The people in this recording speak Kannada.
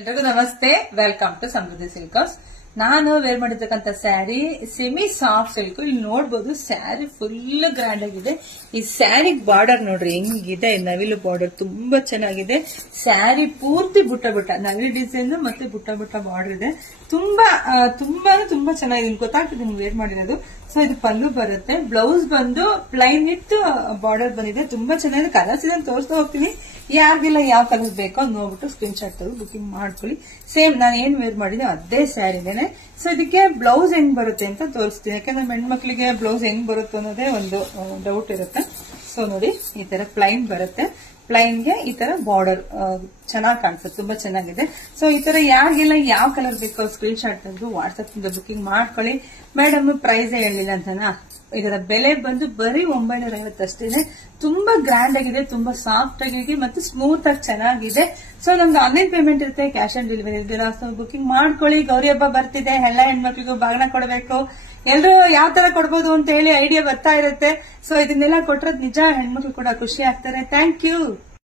ಎಲ್ರಿಗೂ ನಮಸ್ತೆ, welcome to Samriddhi silk house. ನಾನು ವೇರ್ ಮಾಡಿರ್ತಕ್ಕಂಥ ಸ್ಯಾರಿ ಸೆಮಿ ಸಾಫ್ಟ್ ಸಿಲ್ಕ್. ಇಲ್ಲಿ ನೋಡಬಹುದು ಸ್ಯಾರಿ ಫುಲ್ ಗ್ರ್ಯಾಂಡ್ ಆಗಿದೆ. ಈ ಸ್ಯಾರಿ ಬಾರ್ಡರ್ ನೋಡ್ರಿ ಹೆಂಗಿದೆ, ನವಿಲು ಬಾರ್ಡರ್ ತುಂಬಾ ಚೆನ್ನಾಗಿದೆ. ಸ್ಯಾರಿ ಪೂರ್ತಿ ಬುಟ್ಟ ನವಿಲು ಡಿಸೈನ್ ಮತ್ತೆ ಬುಟ್ಟ ಬಾರ್ಡರ್ ಇದೆ. ತುಂಬಾ ಚೆನ್ನಾಗಿದೆ. ಗೊತ್ತಾಗ್ತದೆ ನಿಮ್ಗೆ ವೇರ್ ಮಾಡಿರೋದು. ಸೊ ಇದು ಪಲ್ಲು ಬರುತ್ತೆ. ಬ್ಲೌಸ್ ಬಂದು ಪ್ಲೈನ್ ವಿತ್ ಬಾರ್ಡರ್ ಬಂದಿದೆ. ತುಂಬಾ ಚೆನ್ನಾಗಿದೆ. ಕಲರ್ಸ್ ಇದನ್ನು ತೋರಿಸ್ತಾ ಹೋಗ್ತೀನಿ. ಯಾರಿಗೆಲ್ಲ ಯಾವ ಕಲರ್ ಬೇಕೋ ನೋಡ್ಬಿಟ್ಟು ಸ್ಕ್ರೀನ್ ಶಾಟ್ ತೆಗೆದು ಬುಕಿಂಗ್ ಮಾಡ್ಕೊಳ್ಳಿ. ಸೇಮ್ ನಾನು ಏನ್ ವೇರ್ ಮಾಡಿದೆ ಅದೇ ಸ್ಯಾರಿನೇನೆ. ಸೊ ಇದಕ್ಕೆ ಬ್ಲೌಸ್ ಹೆಂಗ್ ಬರುತ್ತೆ ಅಂತ ತೋರಿಸ್ತೀನಿ. ಯಾಕಂದ್ರೆ ಹೆಣ್ಮಕ್ಳಿಗೆ ಬ್ಲೌಸ್ ಹೆಂಗ್ ಬರುತ್ತೆ ಅನ್ನೋದೇ ಒಂದು ಡೌಟ್ ಇರುತ್ತೆ. ಸೊ ನೋಡಿ, ಈ ತರ ಪ್ಲೈನ್ ಬರುತ್ತೆ. ಪ್ಲೈನ್ಗೆ ಈ ತರ ಬಾರ್ಡರ್ ಚೆನ್ನಾಗಿ ಕಾಣಿಸುತ್ತೆ, ತುಂಬಾ ಚೆನ್ನಾಗಿದೆ. ಸೊ ಈ ತರ ಯಾರಿಗೆಲ್ಲ ಯಾವ ಕಲರ್ ಬೇಕೋ ಸ್ಕ್ರೀನ್ ಶಾಟ್ ತೆಗೆದು ವಾಟ್ಸ್ಆಪ್ ಇಂದ ಬುಕಿಂಗ್ ಮಾಡ್ಕೊಳ್ಳಿ. ಮೇಡಮ್ ಪ್ರೈಸ್ ಹೇಳಿಲ್ಲ ಅಂತನಾ? ಇದರ ಬೆಲೆ ಬಂದು ಬರೀ 950 ಅಷ್ಟೇನೆ. ತುಂಬಾ ಗ್ರ್ಯಾಂಡ್ ಆಗಿದೆ, ತುಂಬಾ ಸಾಫ್ಟ್ ಆಗಿದೆ ಮತ್ತೆ ಸ್ಮೂತ್ ಆಗಿ ಚೆನ್ನಾಗಿದೆ. ಸೊ ನಮ್ದು ಆನ್ಲೈನ್ ಪೇಮೆಂಟ್ ಇರುತ್ತೆ, ಕ್ಯಾಶ್ ಆನ್ ಡೆಲಿವರಿ ಇದ್ದೀರಾ. ಸೊ ಬುಕಿಂಗ್ ಮಾಡ್ಕೊಳ್ಳಿ. ಗೌರಿ ಹಬ್ಬ ಬರ್ತಿದೆ, ಎಲ್ಲ ಹೆಣ್ಮಕ್ಳಿಗೂ ಬಾಗಿನ ಕೊಡಬೇಕು. ಎಲ್ರು ಯಾವ ತರ ಕೊಡ್ಬೋದು ಅಂತ ಹೇಳಿ ಐಡಿಯಾ ಬರ್ತಾ ಇರುತ್ತೆ. ಸೊ ಇದನ್ನೆಲ್ಲ ಕೊಟ್ರದ್ ನಿಜ ಹೆಣ್ಮಕ್ಳು ಕೂಡ ಖುಷಿ ಆಗ್ತಾರೆ. Thank you.